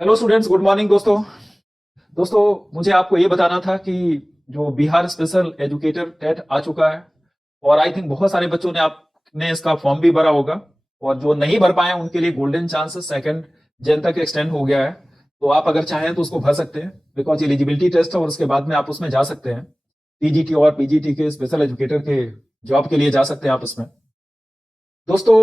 Hello students, good morning दोस्तों। दोस्तों, मुझे आपको ये बताना था कि जो बिहार स्पेशल एजुकेटर टेट आ चुका है और आई थिंक बहुत सारे बच्चों ने आपने इसका फॉर्म भी भरा होगा और जो नहीं भर पाए हैं उनके लिए गोल्डन चांस सेकंड जन तक एक्सटेंड हो गया है। तो आप अगर चाहें तो उसको भर सकते हैं बिकॉज एलिजिबिलिटी टेस्ट है और उसके बाद में आप उसमें जा सकते हैं। टीजीटी और पीजीटी के स्पेशल एजुकेटर के जॉब के लिए जा सकते हैं आप उसमें। दोस्तों,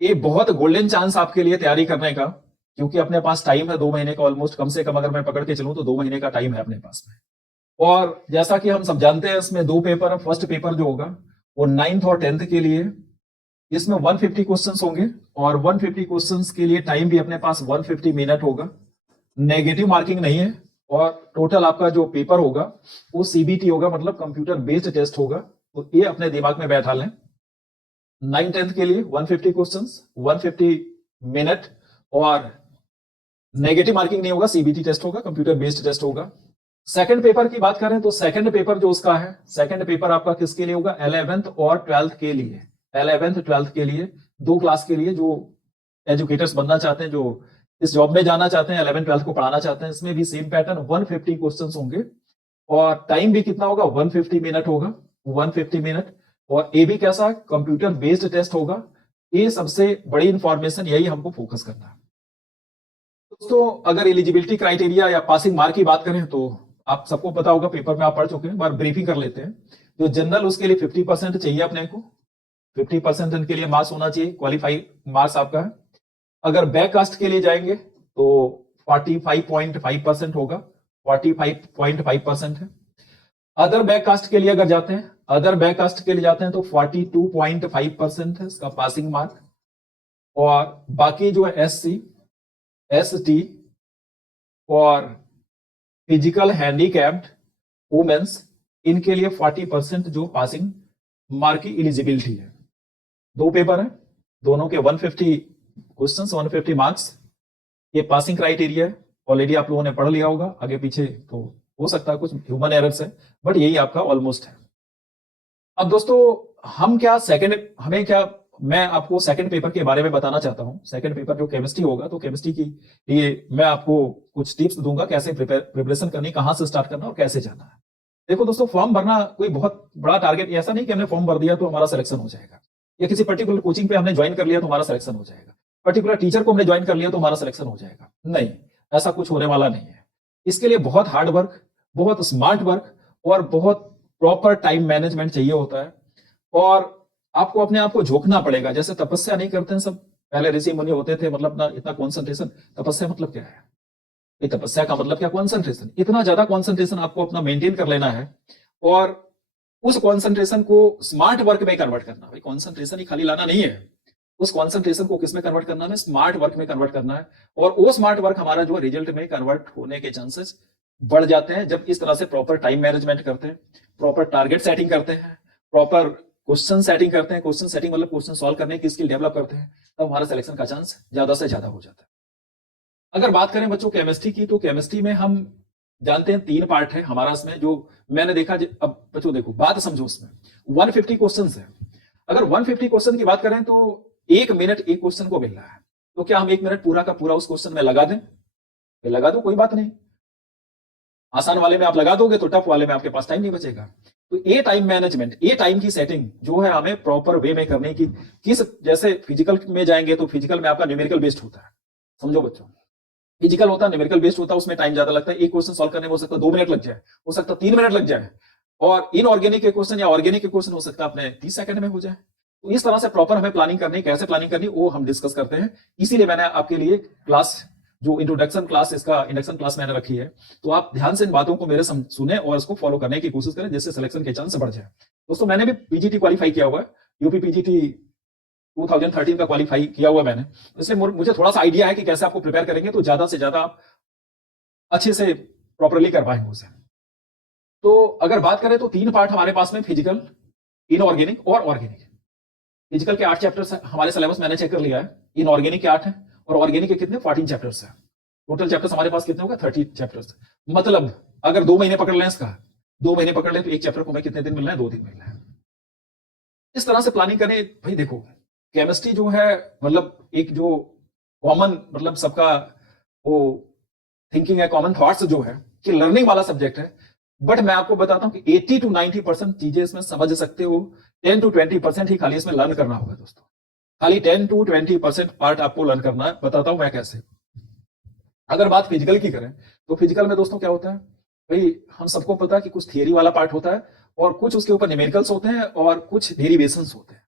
ये बहुत गोल्डन चांस आपके लिए तैयारी करने का, क्योंकि अपने पास टाइम है 2 महीने का ऑलमोस्ट, कम से कम अगर मैं पकड़ के चलूं तो 2 महीने का टाइम है अपने पास में। और जैसा कि हम सब जानते हैं इसमें 2 पेपर है। फर्स्ट पेपर जो होगा वो 9th और 10th के लिए, इसमें 150 क्वेश्चंस होंगे और 150 क्वेश्चंस के लिए टाइम भी अपने पास 150 मिनट होगा। नेगेटिव मार्किंग नहीं है और टोटल आपका जो पेपर होगा वो सीबीटी होगा, मतलब कंप्यूटर बेस्ड टेस्ट होगा। तो ये अपने दिमाग में बैठा लें। 9th-10th के लिए 150 क्वेश्चंस, 150 मिनट और नेगेटिव मार्किंग नहीं होगा, सीबीटी टेस्ट होगा, कंप्यूटर बेस्ड टेस्ट होगा। सेकंड पेपर की बात करें तो सेकंड पेपर जो उसका है, सेकंड पेपर आपका किसके लिए होगा? 11th और 12th के लिए। 11th 12th के लिए, 2 क्लास के लिए जो एजुकेटर्स बनना चाहते हैं, जो इस जॉब में जाना चाहते हैं, 11th 12th को पढ़ाना चाहते हैं, इसमें भी सेम पैटर्न 150 क्वेश्चन होंगे और टाइम भी कितना होगा? 150 मिनट होगा, 150 मिनट। और ये भी कैसा? कंप्यूटर बेस्ड टेस्ट होगा। ये सबसे बड़ी इंफॉर्मेशन, यही हमको फोकस करना है। दोस्तों, अगर एलिजिबिलिटी क्राइटेरिया या पासिंग मार्क की बात करें तो आप सबको पता होगा, पेपर में आप पढ़ चुके हैं, बार ब्रीफिंग कर लेते हैं। जो जनरल उसके लिए 50% चाहिए अपने को, 50% इनके लिए मार्क्स होना चाहिए, क्वालिफाई मार्क्स आपका है। अगर बैक कास्ट के लिए जाएंगे तो 45.5% होगा, 45.5% है। अदर बैक कास्ट के लिए अगर जाते हैं, अदर बैक कास्ट के लिए जाते हैं तो 42.5% है इसका पासिंग मार्क। और बाकी जो है एससी, एसटी और फिजिकल हैंडीकैप्ड वुमेन्स, इनके लिए 40% जो पासिंग मार्क की एलिजिबिलिटी है। 2 पेपर है, दोनों के 150 क्वेश्चंस, 150 मार्क्स। ये पासिंग क्राइटेरिया है, ऑलरेडी आप लोगों ने पढ़ लिया होगा। आगे पीछे तो हो सकता है कुछ ह्यूमन एरर्स है, बट यही आपका ऑलमोस्ट है। अब दोस्तों, हमें क्या, मैं आपको सेकंड पेपर के बारे में बताना चाहता हूं। सेकंड पेपर जो केमिस्ट्री होगा, तो केमिस्ट्री के लिए मैं आपको कुछ टिप्स दूंगा, कैसे प्रिपरेशन करनी, कहां से स्टार्ट करना और कैसे जाना है। देखो दोस्तों, फॉर्म भरना कोई बहुत बड़ा टारगेट ऐसा नहीं कि हमने फॉर्म भर दिया तो हमारा सिलेक्शन हो जाएगा, या किसी पर्टिकुलर कोचिंग पे हमने ज्वाइन कर लिया तो हमारा सिलेक्शन हो जाएगा, पर्टिकुलर टीचर को हमने ज्वाइन कर लिया तो हमारा सिलेक्शन हो जाएगा। नहीं, ऐसा कुछ होने वाला नहीं है। इसके लिए बहुत हार्ड वर्क, बहुत स्मार्ट वर्क और बहुत प्रॉपर टाइम मैनेजमेंट चाहिए होता है। और आपको अपने आप को झोंकना पड़ेगा, जैसे तपस्या नहीं करते हैं सब पहले ऋषि मुनि होते थे, मतलब ना इतना कॉन्सेंट्रेशन। तपस्या मतलब क्या है? ये तपस्या का मतलब क्या? कॉन्सेंट्रेशन। इतना ज्यादा कॉन्सेंट्रेशन आपको अपना मेंटेन कर लेना है और उस कॉन्सेंट्रेशन को स्मार्ट वर्क में कन्वर्ट करना। भाई, कॉन्सेंट्रेशन ही खाली लाना नहीं है, उस कॉन्सेंट्रेशन को किस में कन्वर्ट करना है? स्मार्ट वर्क में कन्वर्ट करना है। और वो स्मार्ट वर्क हमारा जो रिजल्ट में कन्वर्ट होने के चांसेस बढ़ जाते हैं जब इस तरह से प्रॉपर टाइम मैनेजमेंट करते हैं, प्रॉपर टारगेट सेटिंग करते हैं, प्रॉपर क्वेश्चन सेटिंग करते हैं। क्वेश्चन सेटिंग मतलब क्वेश्चन सॉल्व करने की स्किल डेवलप करते हैं, तब हमारा सिलेक्शन का चांस ज्यादा से ज्यादा हो जाता है। अगर बात करें बच्चों केमिस्ट्री की, तो केमिस्ट्री में हम जानते हैं 3 पार्ट है हमारा इसमें, जो मैंने देखा। अब बच्चों देखो, बात समझो, उसमें 150 क्वेश्चन है। अगर 150 क्वेश्चन की बात करें तो 1 मिनट एक क्वेश्चन को मिल रहा है, तो क्या हम 1 मिनट पूरा का पूरा उस क्वेश्चन में लगा दें? लगा दो, कोई बात नहीं। आसान वाले में आप लगा दोगे तो टफ वाले में आपके पास टाइम नहीं बचेगा। तो ये टाइम मैनेजमेंट, ये टाइम की सेटिंग जो है हमें प्रॉपर वे में करने की। किस, जैसे फिजिकल में जाएंगे तो फिजिकल में आपका न्यूमेरिकल बेस्ड होता है, समझो बच्चों। फिजिकल होता है, न्यूमेरिकल बेस्ड होता है, उसमें टाइम ज्यादा लगता है। एक क्वेश्चन सॉल्व करने में हो सकता है 2 मिनट लग जाए, हो सकता है 3 मिनट लग जाए। और इनऑर्गेनिक के क्वेश्चन या ऑर्गेनिक के क्वेश्चन हो सकता है अपने 30 सेकंड में हो जाए। तो इस तरह से प्रॉपर हमें प्लानिंग करनी, कैसे प्लानिंग करनी वो हम डिस्कस करते हैं। इसीलिए मैंने आपके लिए क्लास, जो इंट्रोडक्शन क्लास, इसका इंडक्शन क्लास मैंने रखी है। तो आप ध्यान से इन बातों को मेरे सुने और इसको फॉलो करने की कोशिश करें, जिससे सिलेक्शन के चांस बढ़ जाए। दोस्तों, मैंने भी पीजीटी क्वालिफाई किया हुआ है, यूपी पीजीटी 2013 का क्वालिफाई किया हुआ मैंने, इसलिए मुझे थोड़ा सा आइडिया है कि कैसे आपको प्रिपेयर करेंगे तो ज्यादा से ज्यादा आप अच्छे से प्रॉपरली कर पाएंगे उसे। तो अगर बात करें तो 3 पार्ट हमारे पास में, फिजिकल, इनऑर्गेनिक और ऑर्गेनिक। फिजिकल के 8 चैप्टर्स हमारे सिलेबस मैंने चेक कर लिया है, इनऑर्गेनिक के 8 हैं और ऑर्गेनिक के कितने? 14 चैप्टर्स हैं। टोटल चैप्टर्स हमारे पास कितने होगा? 30 चैप्टर्स। मतलब अगर 2 महीने पकड़ लें इसका, 2 महीने पकड़ लें तो एक चैप्टर को हमें कितने दिन मिलना है? 2 दिन मिलना है। इस तरह से प्लानिंग करें। भाई देखो, केमिस्ट्री जो है, मतलब एक जो कॉमन, मतलब सबका वो थिंकिंग है, कॉमन थॉट्स जो है कि लर्निंग वाला सब्जेक्ट है, बट मैं आपको बताता हूं कि 80 to 90% चीजें इसमें समझ सकते हो, 10 to 20% ही खाली इसमें लर्न करना होगा दोस्तों। खाली 10 to 20% पार्ट आपको लर्न करना है। बताता हूं मैं कैसे। अगर बात फिजिकल की करें तो फिजिकल में दोस्तों क्या होता है भाई, हम सबको पता है कि कुछ थियरी वाला पार्ट होता है और कुछ उसके ऊपर न्यूमेरिकल्स होते हैं और कुछ डेरिवेशंस होते हैं।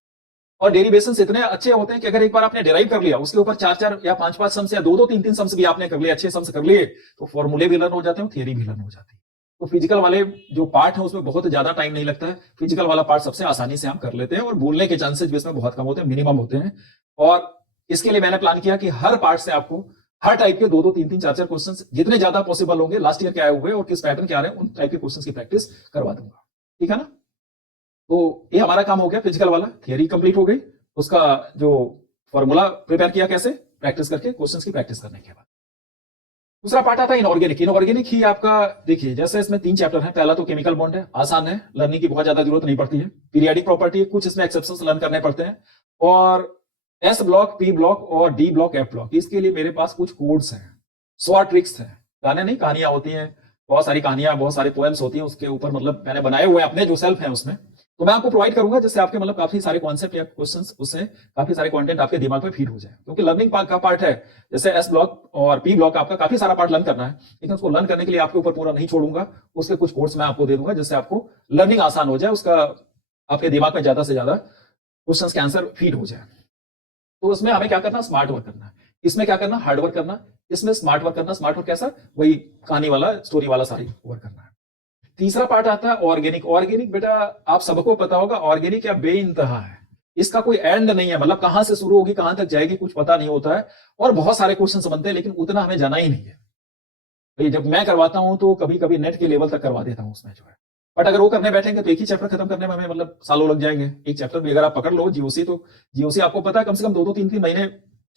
और डेरिवेशंस इतने अच्छे होते हैं कि अगर एक बार आपने डेराइव कर लिया, उसके ऊपर 4-4 या 5-5 सम्स या 2-2 3-3 सम्स भी आपने कर लिए, अच्छे सम्स कर लिए, तो फॉर्मूले भी लर्न हो जाते हैं, थियरी भी लर्न हो जाती है। तो फिजिकल वाले जो पार्ट है उसमें बहुत ज्यादा टाइम नहीं लगता है। फिजिकल वाला पार्ट सबसे आसानी से हम कर लेते हैं और भूलने के चांसेस भी इसमें बहुत कम होते हैं, मिनिमम होते हैं। और इसके लिए मैंने प्लान किया कि हर पार्ट से आपको हर टाइप के 2-2 3-3 4-4 क्वेश्चन जितने ज्यादा पॉसिबल होंगे, लास्ट ईयर के आए हुए और किस पैटर्न के आ रहे हैं, उन टाइप के क्वेश्चन की प्रैक्टिस करवा दूंगा। ठीक है ना। तो ये हमारा काम हो गया, फिजिकल वाला थियरी कंप्लीट हो गई, उसका जो फॉर्मूला प्रिपेयर किया कैसे, प्रैक्टिस करके, क्वेश्चंस की प्रैक्टिस करने के बाद। दूसरा पार्ट आता है इनऑर्गेनिक। इनऑर्गेनिक ही आपका देखिए, जैसे इसमें 3 चैप्टर है। पहला तो केमिकल बॉन्ड है, आसान है, लर्निंग की बहुत ज्यादा जरूरत नहीं पड़ती है। पीरियडिक प्रॉपर्टी, कुछ इसमें एक्सेप्शंस लर्न करने पड़ते हैं। और एस ब्लॉक, पी ब्लॉक और डी ब्लॉक, एफ ब्लॉक, इसके लिए मेरे पास कुछ कोड्स हैं, शॉर्ट ट्रिक्स हैं। गाने नहीं, कहानियां होती हैं, बहुत सारी कहानियां, बहुत सारे पोएम्स होती हैं, उसके ऊपर मतलब मैंने बनाए हुए अपने जो सेल्फ है उसमें, तो मैं आपको प्रोवाइड करूंगा जिससे आपके मतलब काफी सारे कॉन्सेप्ट या क्वेश्चंस, उससे काफी सारे कंटेंट आपके दिमाग में फीड हो जाए। क्योंकि लर्निंग का पार्ट है, जैसे एस ब्लॉक और पी ब्लॉक, आपका काफी सारा पार्ट लर्न करना है, लेकिन उसको लर्न करने के लिए आपके ऊपर पूरा नहीं छोड़ूंगा, उसके कुछ कोर्स मैं आपको दे दूंगा जिससे आपको लर्निंग आसान हो जाए, उसका आपके दिमाग में ज्यादा से ज्यादा क्वेश्चंस के आंसर फीड हो जाए। तो उसमें हमें क्या करना, स्मार्ट वर्क करना है। इसमें क्या करना, हार्ड वर्क करना। इसमें स्मार्ट वर्क करना। स्मार्ट वर्क कैसा, वही कहानी वाला, स्टोरी वाला सारी वर्क करना है। तीसरा पार्ट आता है ऑर्गेनिक। ऑर्गेनिक बेटा आप सबको पता होगा, ऑर्गेनिक या बेइंतहा है, इसका कोई एंड नहीं है, मतलब कहां से शुरू होगी कहां तक जाएगी कुछ पता नहीं होता है। और बहुत सारे क्वेश्चन बनते हैं, लेकिन उतना हमें जाना ही नहीं है। तो जब मैं करवाता हूं तो कभी कभी नेट के लेवल तक करवा देता हूं उसमें जो है, बट अगर वो करने बैठेंगे तो एक ही चैप्टर खत्म करने में हमें मतलब सालों लग जाएंगे। एक चैप्टर भी अगर आप पकड़ लो जीओसी, तो जीओसी आपको पता है कम से कम 2-2 3-3 महीने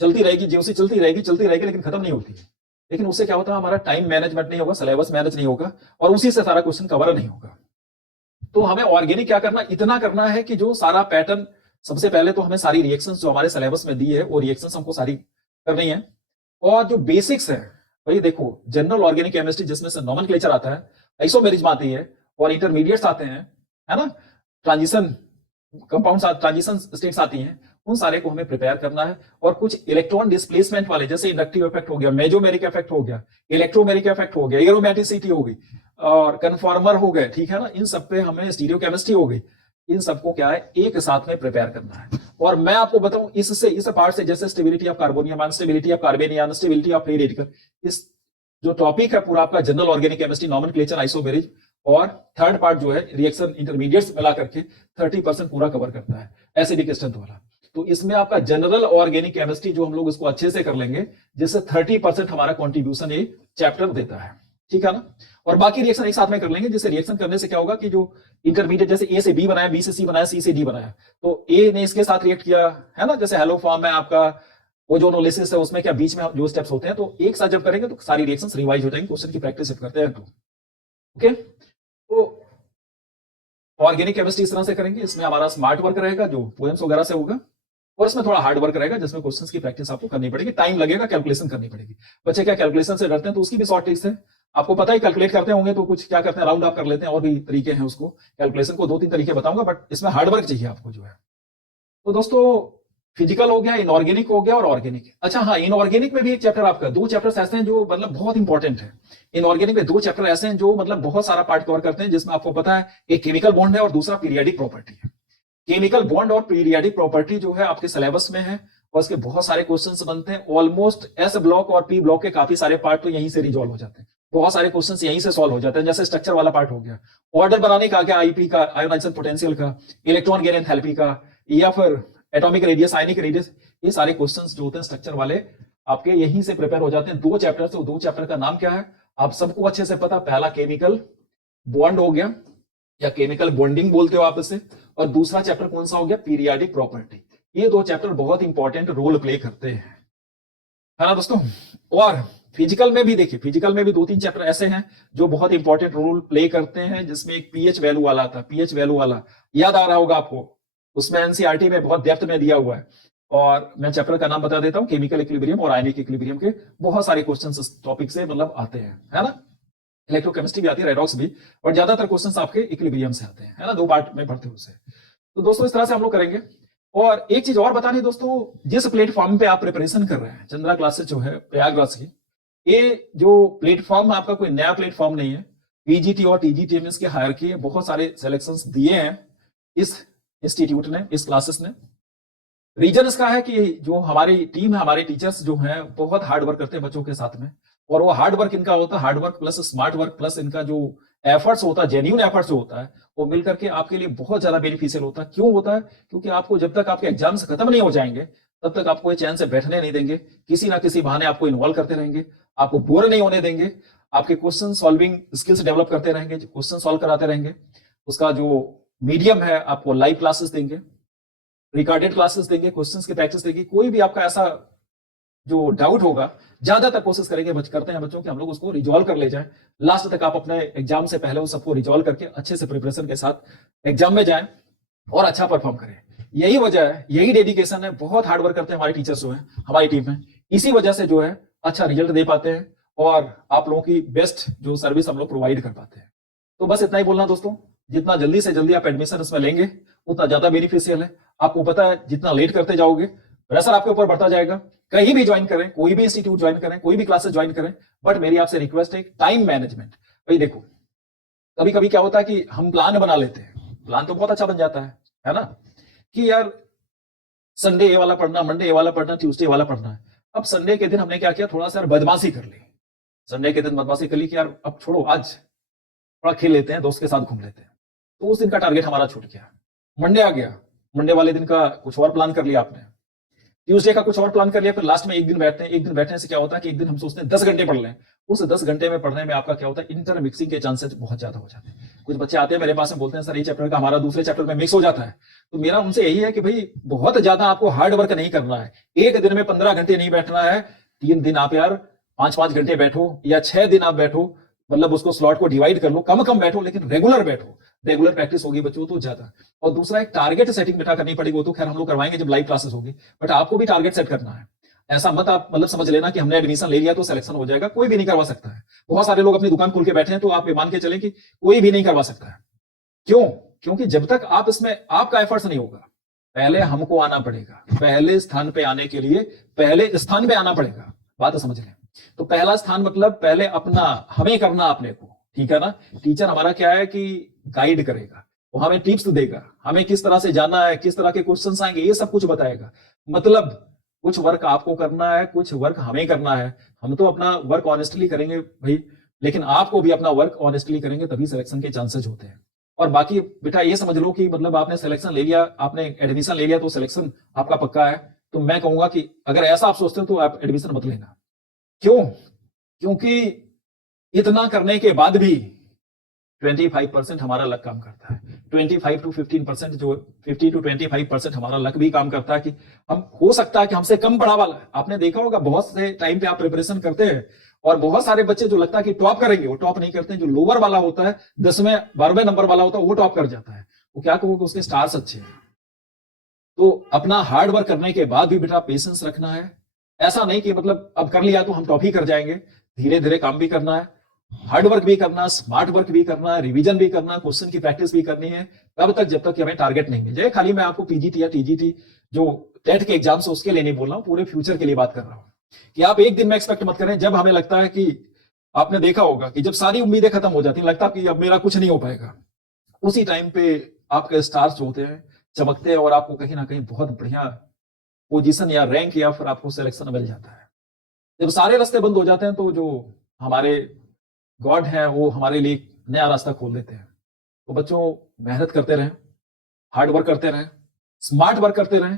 चलती रहेगी, जीओसी चलती रहेगी, लेकिन खत्म नहीं होती है। लेकिन उससे क्या होता है, हमारा टाइम मैनेजमेंट नहीं होगा, सिलेबस मैनेज नहीं होगा, और उसी से सारा क्वेश्चन कवर नहीं होगा। तो हमें ऑर्गेनिक क्या करना, इतना करना है कि जो सारा पैटर्न, सबसे पहले तो हमें सारी रिएक्शंस जो हमारे सिलेबस में दी है वो रिएक्शंस हमको सारी करनी है। और जो बेसिक्स है भाई, देखो जनरल ऑर्गेनिक केमिस्ट्री जिसमें से नोमेनक्लेचर आता है, आइसोमेरिज्म आती है और इंटरमीडिएट्स आते हैं, है ना, ट्रांजिशन कंपाउंड्स, ट्रांजिशन स्टेट्स आती हैं, उन सारे को हमें प्रिपेयर करना है। और कुछ इलेक्ट्रॉन डिस्प्लेसमेंट वाले, जैसे इंडक्टिव इफेक्ट हो गया, मेजोमेरिक इफेक्ट हो गया, इलेक्ट्रोमेरिक इफेक्ट हो गया, एरोमेटिसिटी हो गई और कन्फॉर्मर हो गए, ठीक है ना, इन सब पे हमें स्टीरियोकेमिस्ट्री हो गई, इन सबको क्या है एक साथ में प्रिपेयर करना है। और मैं आपको बताऊं इससे, इस पार्ट से, जैसे stability of carbonium, instability of carbenium, stability of free radical, इस जो टॉपिक है पूरा आपका general organic chemistry, nomenclature, isomerism, और थर्ड पार्ट जो है रिएक्शन इंटरमीडिएट्स मिला करके 30% पूरा कवर करता है, एसिडिक स्ट्रेंथ वाला। तो इसमें आपका जनरल ऑर्गेनिक केमिस्ट्री जो हम लोग इसको अच्छे से कर लेंगे, जिससे 30% हमारा कॉन्ट्रीब्यूशन ये चैप्टर देता है, ठीक है ना। और बाकी रिएक्शन एक साथ में कर लेंगे, जिससे रिएक्शन करने से क्या होगा कि जो इंटरमीडिएट, जैसे ए से बी बनाया, बी से सी बनाया, सी से डी बनाया, तो ए ने इसके साथ रिएक्ट किया, है ना, जैसे हेलो फॉर्म में आपका ओजोनोलिसिस है, उसमें क्या बीच में जो स्टेप्स होते हैं, तो एक साथ जब करेंगे तो सारी रिएक्शंस रिवाइज हो जाएंगी, क्वेश्चन की प्रैक्टिस करते हैं तो। ओके, तो ऑर्गेनिक केमिस्ट्री इस तरह से करेंगे, इसमें हमारा स्मार्ट वर्क रहेगा जो पोएम्स वगैरह से होगा, और इसमें थोड़ा हार्ड वर्क रहेगा जिसमें क्वेश्चंस की प्रैक्टिस आपको करनी पड़ेगी, टाइम लगेगा, कैलकुलेशन करनी पड़ेगी। बच्चे क्या कैलकुलेशन से डरते हैं, तो उसकी भी शॉर्ट ट्रिक्स है, आपको पता ही, कैलकुलेट करते होंगे तो कुछ क्या करते हैं, राउंड ऑफ कर लेते हैं, और भी तरीके हैं उसको, कैलकुलेशन को 2-3 तरीके बताऊंगा, बट इसमें हार्ड वर्क चाहिए आपको जो है। तो दोस्तों फिजिकल हो गया, इनऑर्गेनिक हो गया और ऑर्गेनिक। अच्छा हाँ, इनऑर्गेनिक में भी एक चैप्टर आपका, 2 चैप्टर्स ऐसे हैं जो मतलब बहुत इंपॉर्टेंट है। इनऑर्गेनिक में 2 चैप्टर ऐसे हैं जो मतलब बहुत सारा पार्ट कवर करते हैं, जिसमें आपको पता है एक केमिकल बॉन्ड है और दूसरा पीरियडिक प्रॉपर्टी है। केमिकल बॉन्ड और पीरियडिक प्रॉपर्टी जो है आपके सिलेबस में है, और उसके बहुत सारे क्वेश्चंस बनते हैं। ऑलमोस्ट एस ब्लॉक और पी ब्लॉक के काफी सारे पार्ट तो यहीं से रिजॉल्व हो जाते हैं, बहुत सारे क्वेश्चंस यहीं से सॉल्व हो जाते हैं। जैसे स्ट्रक्चर वाला पार्ट हो गया, ऑर्डर बनाने का क्या, आईपी का, आयोनाइजेशन पोटेंशियल का, इलेक्ट्रॉन गेन एंथैल्पी का, या फिर एटॉमिक रेडियस, आयनिक रेडियस, ये सारे क्वेश्चंस जो होते हैं स्ट्रक्चर वाले आपके यहीं से प्रिपेयर हो जाते हैं। 2 चैप्टर से, 2 चैप्टर का नाम क्या है आप सबको अच्छे से पता, पहला केमिकल बॉन्ड हो गया या केमिकल बॉन्डिंग बोलते हो आप इसे, और दूसरा चैप्टर कौन सा हो गया, पीरियडिक प्रॉपर्टी। ये 2 चैप्टर बहुत इंपॉर्टेंट रोल प्ले करते हैं, है ना दोस्तों। और फिजिकल में भी देखिए, फिजिकल में भी 2-3 चैप्टर ऐसे हैं जो बहुत इंपॉर्टेंट रोल प्ले करते हैं, जिसमें एक पीएच वैल्यू वाला था, पीएच वैल्यू वाला याद आ रहा होगा आपको, उसमें एनसीईआरटी में बहुत डेप्थ में दिया हुआ है। और मैं चैप्टर का नाम बता देता हूं, केमिकल इक्विलिब्रियम और आयनिक इक्विलिब्रियम के बहुत सारे क्वेश्चंस इस टॉपिक से मतलब आते हैं, है ना। इलेक्ट्रोकेमिस्ट्री भी आती है, रेडॉक्स भी, और ज्यादातर क्वेश्चंस आपके इक्विलिब्रियम से आते हैं, है ना, 2 पार्ट में पढ़ते हैं उसे। तो दोस्तों इस तरह से हम लोग करेंगे। और एक चीज और बतानी दोस्तों, जिस प्लेटफॉर्म पे आप प्रिपरेशन कर रहे हैं, चंद्रा क्लासेस जो है प्रयागराज की, ये जो प्लेटफॉर्म आपका कोई नया प्लेटफॉर्म नहीं है। पीजीटी और टीजीटीएमएस के हायरकी है, बहुत सारे सिलेक्शंस दिए हैं इस इंस्टीट्यूट ने, इस क्लासेस ने। रीजन इसका है कि जो हमारी टीम है, हमारे टीचर्स जो हैं बहुत हार्ड वर्क करते हैं बच्चों के साथ में, और वो हार्ड वर्क इनका होता है, hard work plus smart work plus इनका जो एफर्ट्स होता है, जेन्यून एफर्ट्स जो होता है, वो मिलकर के आपके लिए बहुत ज्यादा बेनिफिशियल होता है। क्यों होता है? क्योंकि आपको जब तक आपके एग्जाम्स खत्म नहीं हो जाएंगे तब तक आपको चैन से बैठने नहीं देंगे, किसी ना किसी बहाने आपको इन्वॉल्व करते रहेंगे, आपको बोर नहीं होने देंगे, आपके क्वेश्चन सॉल्विंग स्किल्स डेवलप करते रहेंगे, क्वेश्चन सॉल्व कराते रहेंगे। उसका जो मीडियम है, आपको लाइव क्लासेस देंगे, रिकॉर्डेड क्लासेस देंगे, क्वेश्चंस की प्रैक्टिस देंगे। कोई भी आपका ऐसा जो डाउट होगा, ज्यादातर कोशिश करेंगे करते हैं बच्चों कि हम लोग उसको रिजॉल्व कर ले जाएं, लास्ट तक आप अपने एग्जाम से पहले उस सबको रिजॉल्व करके अच्छे से प्रिपरेशन के साथ एग्जाम में जाएं और अच्छा परफॉर्म करें। यही वजह है, यही डेडिकेशन है, बहुत हार्ड वर्क करते हैं हमारे टीचर्स जो है, हमारी टीम में। इसी वजह से जो है अच्छा रिजल्ट दे पाते हैं और आप लोगों की बेस्ट जो सर्विस हम लोग प्रोवाइड कर पाते हैं। तो बस इतना ही बोलना दोस्तों, जितना जल्दी से जल्दी आप एडमिशन इसमें लेंगे उतना ज्यादा बेनिफिशियल है। आपको पता है जितना लेट करते जाओगे प्रेशर आपके ऊपर बढ़ता जाएगा। कहीं भी ज्वाइन करें, कोई भी इंस्टीट्यूट ज्वाइन करें, कोई भी क्लासेस ज्वाइन करें, बट मेरी आपसे रिक्वेस्ट है टाइम मैनेजमेंट। भाई देखो, कभी कभी क्या होता है कि हम प्लान बना लेते हैं, प्लान तो बहुत अच्छा बन जाता है ना, कि यार संडे ये वाला पढ़ना, मंडे ये वाला पढ़ना, ट्यूसडे वाला पढ़ना है। अब संडे के दिन हमने क्या किया, थोड़ा सा यार बदमाशी कर ली। संडे के दिन बदमाशी कर ली कि यार अब छोड़ो, आज थोड़ा खेल लेते हैं, दोस्त के साथ घूम लेते हैं। तो उस दिन का टारगेट हमारा छूट गया। मंडे आ गया, मंडे वाले दिन का कुछ और प्लान कर लिया आपने, ट्यूसडे का कुछ और प्लान कर लिया, फिर लास्ट में एक दिन बैठते हैं। एक दिन बैठने से क्या होता है कि एक दिन हम सोचते हैं 10 घंटे पढ़ लें। उस 10 घंटे में पढ़ने में आपका क्या होता है, इंटर मिक्सिंग के चांसेस बहुत ज्यादा हो जाते हैं। कुछ बच्चे आते हैं मेरे पास में, बोलते हैं सर ये चैप्टर का हमारा दूसरे चैप्टर में मिक्स हो जाता है। तो मेरा उनसे यही है कि भाई बहुत ज्यादा आपको हार्ड वर्क नहीं करना है, एक दिन में 15 घंटे नहीं बैठना है, 3 दिन आप यार 5-5 घंटे बैठो, या 6 दिन आप बैठो, मतलब उसको स्लॉट को डिवाइड कर लो, कम कम बैठो लेकिन रेगुलर बैठो। रेगुलर प्रैक्टिस होगी बच्चों तो ज्यादा। और दूसरा एक टारगेट सेटिंग बेटा करनी पड़ेगी, वो तो खैर हम लोग करवाएंगे जब लाइव क्लासेस होगी, बट आपको भी टारगेट सेट करना है। ऐसा मत आप मतलब समझ लेना कि हमने एडमिशन ले लिया तो सिलेक्शन हो जाएगा, कोई भी नहीं करवा सकता है। बहुत सारे लोग अपनी दुकान खोल के बैठे हैं, तो आप ये मान के चलें कि कोई भी नहीं करवा सकता है। क्यों? क्योंकि जब तक आप इसमें आपका एफर्ट्स नहीं होगा, पहले हमको आना पड़ेगा। पहले स्थान पे आने के लिए पहले स्थान पे आना पड़ेगा, बात समझ लें। तो पहला स्थान मतलब पहले अपना, हमें करना अपने को, ठीक है ना। टीचर हमारा क्या है कि गाइड करेगा, वो हमें टिप्स देगा, हमें किस तरह से जाना है, किस तरह के क्वेश्चंस आएंगे, ये सब कुछ बताएगा। मतलब कुछ वर्क आपको करना है, कुछ वर्क हमें करना है। हम तो अपना वर्क ऑनेस्टली करेंगे भाई, लेकिन आपको भी अपना वर्क ऑनेस्टली करेंगे तभी सिलेक्शन के चांसेस होते हैं। और बाकी बेटा ये समझ लो कि मतलब आपने सिलेक्शन ले लिया, आपने एडमिशन ले लिया तो सिलेक्शन आपका पक्का है। तो मैं कहूंगा कि अगर ऐसा आप सोचते हो तो आप एडमिशन मत लेना। क्यों? क्योंकि इतना करने के बाद भी 25% हमारा लक काम करता है। 25 to 15% जो 50 to 25% हमारा लक भी काम करता है कि हम, हो सकता है कि हमसे कम पढ़ा वाला, आपने देखा होगा बहुत से टाइम पे आप प्रिपरेशन करते हैं और बहुत सारे बच्चे जो लगता है कि टॉप करेंगे वो टॉप नहीं करते हैं। जो लोअर वाला होता है, 10वें 12वें नंबर वाला होता है, वो टॉप कर जाता है। वो क्या कहोगे, उसके स्टार्स अच्छे हैं। तो अपना हार्ड वर्क करने के बाद भी बेटा पेशेंस रखना है। ऐसा नहीं कि मतलब अब कर लिया तो हम टॉप ही कर जाएंगे, धीरे धीरे काम भी करना है, हार्ड वर्क भी करना, स्मार्ट वर्क भी करना, रिवीजन भी करना, क्वेश्चन की प्रैक्टिस भी करनी है। तब तक जब तक कि हमें टारगेट नहीं मिल जाए। खाली मैं आपको पीजीटी या टीजीटी जो टेट के एग्जाम्स है उसके लिए नहीं बोल रहा हूं, पूरे फ्यूचर के लिए बात कर रहा हूं कि आप एक दिन में एक्सपेक्ट मत करें। जब हमें लगता है कि आपने देखा होगा कि जब सारी उम्मीदें खत्म हो जाती है, लगता है कि अब मेरा कुछ नहीं हो पाएगा, उसी टाइम पे आपके स्टार्स जो होते हैं चमकते हैं और आपको कहीं ना कहीं बहुत बढ़िया पोजीशन या रैंक या फिर आपको सिलेक्शन मिल जाता है। जब सारे रास्ते बंद हो जाते हैं तो जो हमारे गॉड है वो हमारे लिए नया रास्ता खोल देते हैं। तो बच्चों मेहनत करते रहें, हार्ड वर्क करते रहें, स्मार्ट वर्क करते रहें,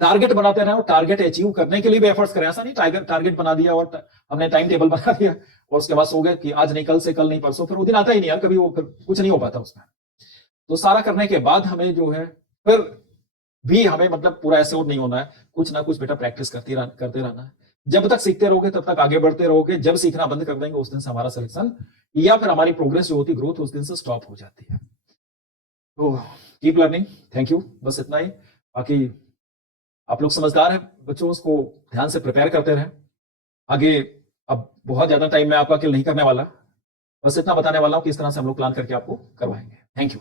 टारगेट बनाते रहें और टारगेट अचीव करने के लिए भी एफर्ट्स करें। ऐसा नहीं टारगेट बना दिया और हमने टाइम टेबल बना दिया और उसके बाद सो गए कि आज नहीं, कल से कल नहीं, परसों, फिर वो दिन आता ही नहीं यार, कभी वो कुछ नहीं हो पाता उसमें। तो सारा करने के बाद हमें जो है फिर भी हमें मतलब पूरा ऐसे और नहीं होना है, कुछ ना कुछ बेटा प्रैक्टिस करते रहना है। जब तक सीखते रहोगे तब तक आगे बढ़ते रहोगे। जब सीखना बंद कर देंगे उस दिन से हमारा सिलेक्शन या फिर हमारी प्रोग्रेस जो होती, ग्रोथ, उस दिन से स्टॉप हो जाती है। तो कीप लर्निंग, थैंक यू, बस इतना ही। बाकी आप लोग समझदार हैं बच्चों, उसको ध्यान से प्रिपेयर करते रहें। आगे अब बहुत ज्यादा टाइम मैं आपका किल नहीं करने वाला, बस इतना बताने वाला हूं कि इस तरह से हम लोग प्लान करके आपको करवाएंगे। Thank you.